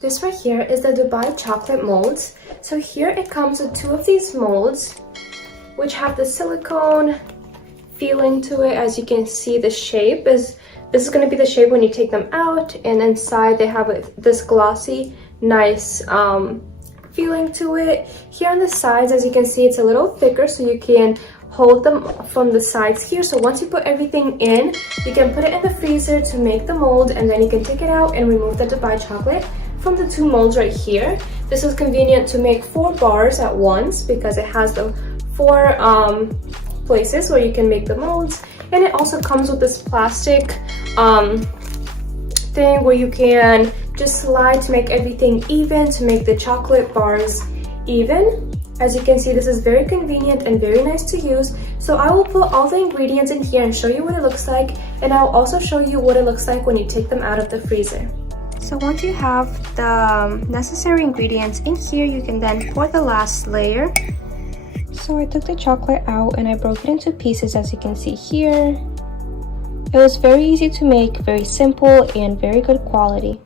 This right here is the Dubai chocolate molds. So here it comes with 2 of these molds, which have the silicone feeling to it. As you can see, the shape is, this is going to be the shape when you take them out, and inside they have this glossy, nice feeling to it. Here on the sides, as you can see, it's a little thicker, so you can hold them from the sides here. So once you put everything in, you can put it in the freezer to make the mold, and then you can take it out and remove the Dubai chocolate from the 2 molds right here. This is convenient to make 4 bars at once because it has the 4 places where you can make the molds. And it also comes with this plastic thing where you can just slide to make everything even, to make the chocolate bars even. As you can see, this is very convenient and very nice to use. So I will put all the ingredients in here and show you what it looks like, and I'll also show you what it looks like when you take them out of the freezer. So once you have the necessary ingredients in here, you can then pour the last layer. So I took the chocolate out and I broke it into pieces, as you can see here. It was very easy to make, very simple, and very good quality.